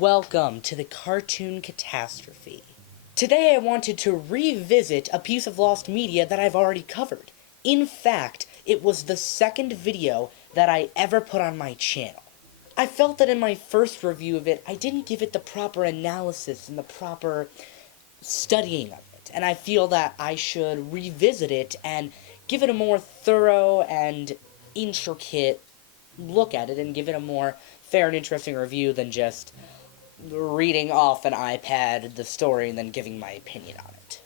Welcome to the Cartoon Catastrophe. Today I wanted to revisit a piece of lost media that I've already covered. In fact, it was the second video that I ever put on my channel. I felt that in my first review of it, I didn't give it the proper analysis and the proper studying of it, and I feel that I should revisit it and give it a more thorough and intricate look at it and give it a more fair and interesting review than just reading off an iPad the story and then giving my opinion on it.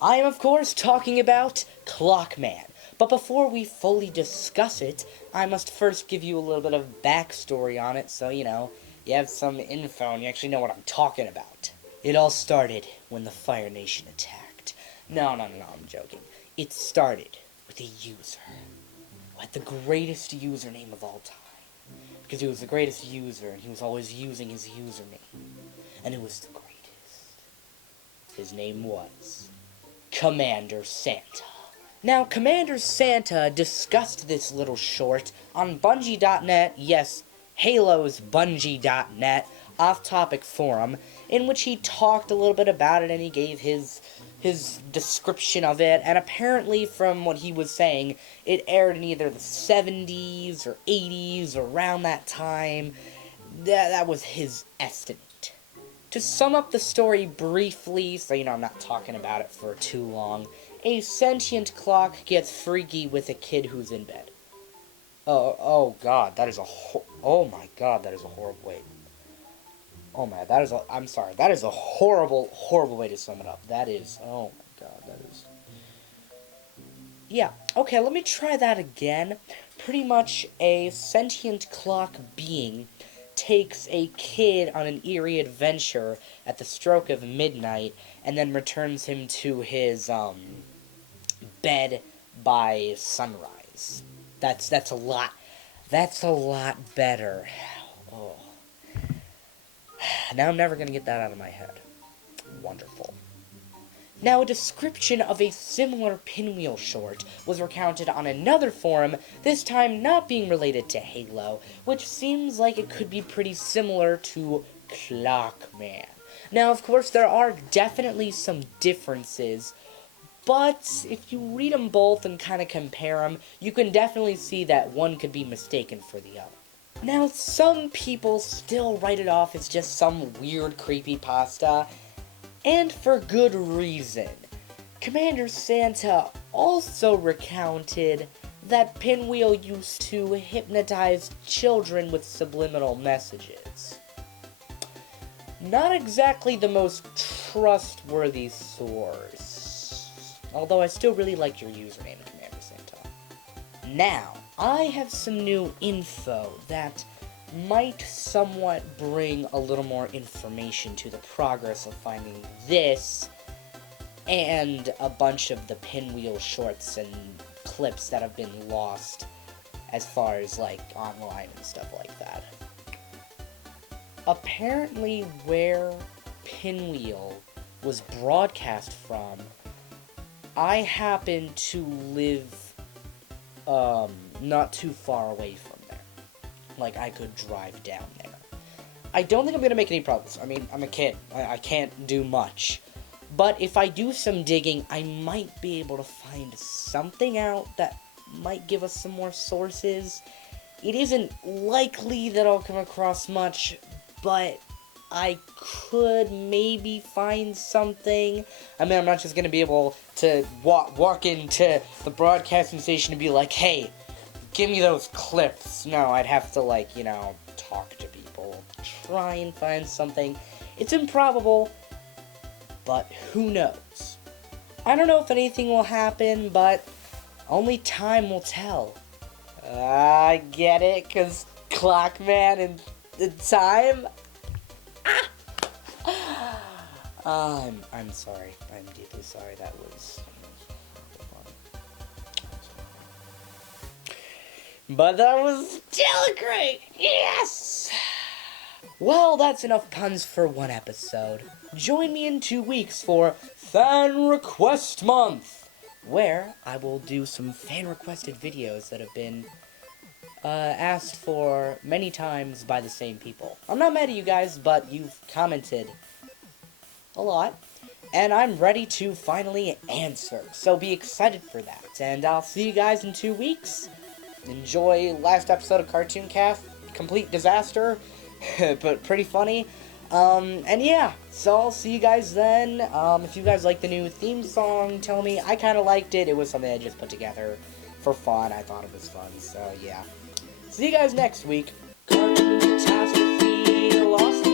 I am, of course, talking about Clockman, but before we fully discuss it, I must first give you a little bit of backstory on it so, you have some info and you actually know what I'm talking about. It all started when the Fire Nation attacked. No, I'm joking. It started with a user who had the greatest username of all time. Because he was the greatest user, and he was always using his username. And it was the greatest. His name was Commander Santa. Now, Commander Santa discussed this little short on Bungie.net, yes, Halo's Bungie.net, off-topic forum, in which he talked a little bit about it, and he gave his description of it, and apparently from what he was saying, it aired in either the 70s or 80s, around that time. That was his estimate. To sum up the story briefly, so I'm not talking about it for too long, a sentient clock gets freaky with a kid who's in bed. Oh god, that is a oh my god, that is a horrible way. Oh man, I'm sorry, that is a horrible way to sum it up. That is, oh my god, that is... Yeah, okay, let me try that again. Pretty much a sentient clock being takes a kid on an eerie adventure at the stroke of midnight, and then returns him to his, bed by sunrise. That's a lot better. Oh. Now I'm never going to get that out of my head. Wonderful. Now, a description of a similar Pinwheel short was recounted on another forum, this time not being related to Halo, which seems like it could be pretty similar to Clockman. Now, of course, there are definitely some differences, but if you read them both and kind of compare them, you can definitely see that one could be mistaken for the other. Now, some people still write it off as just some weird creepypasta, and for good reason. Commander Santa also recounted that Pinwheel used to hypnotize children with subliminal messages. Not exactly the most trustworthy source, although I still really like your username, Commander Santa. Now, I have some new info that might somewhat bring a little more information to the progress of finding this and a bunch of the Pinwheel shorts and clips that have been lost as far as, online and stuff like that. Apparently, where Pinwheel was broadcast from, I happen to live not too far away from there. I could drive down there. I don't think I'm gonna make any progress. I mean, I'm a kid. I can't do much. But if I do some digging, I might be able to find something out that might give us some more sources. It isn't likely that I'll come across much, but I could maybe find something. I mean, I'm not just gonna be able to walk into the broadcasting station and be like, hey, give me those clips. No, I'd have to, talk to people, try and find something. It's improbable, but who knows? I don't know if anything will happen, but only time will tell. I get it, because Clockman and time. I'm sorry. I'm deeply sorry. That was... But that was still great! Yes! Well, that's enough puns for one episode. Join me in 2 weeks for Fan Request Month, where I will do some fan-requested videos that have been asked for many times by the same people. I'm not mad at you guys, but you've commented a lot, and I'm ready to finally answer, so be excited for that, and I'll see you guys in 2 weeks. Enjoy last episode of Cartoon Cast, complete disaster, but pretty funny. And yeah, so I'll see you guys then. If you guys like the new theme song, tell me. I kind of liked it. It was something I just put together for fun. I thought it was fun, so yeah. See you guys next week. Cartoon Catastrophe, Lost